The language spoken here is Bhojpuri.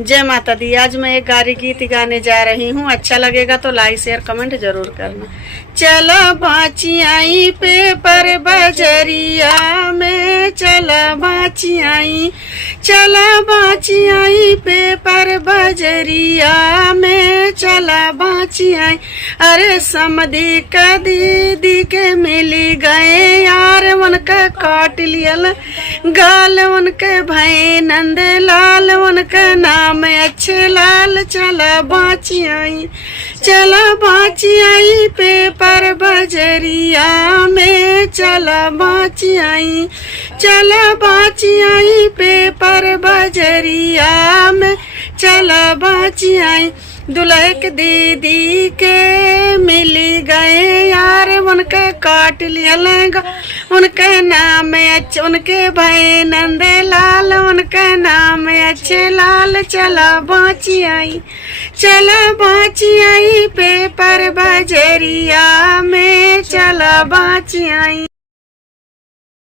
जय माता दी। आज मैं एक गारी गीत गाने जा रही हूँ। अच्छा लगेगा तो लाइक शेयर कमेंट जरूर करना। चला बाची आई पेपर बजरिया में, चला बाची आई, चला बाची आई पेपर बजरिया में, चला बाची आई। अरे समधी का दीदी के मिली गए यार, उनका काट लियल गाल, उनके भाई नंद लाल, उनका नाम अच्छे लाल। चला बाची आई, चला बाची आई पेपर बजरिया में, चला बाची आई, चला बाची आई पेपर बजरिया में, चला बाची आई। दुल्हे के दीदी के मिली गए यार, उनके काट लिया लहंगा, उनके नाम अच्छे, उनके भाई नंद लाल, उनका नाम अच्छे लाल। चला बाची आई, चला बाची आई पेपर बजरिया में, चला बाची आई।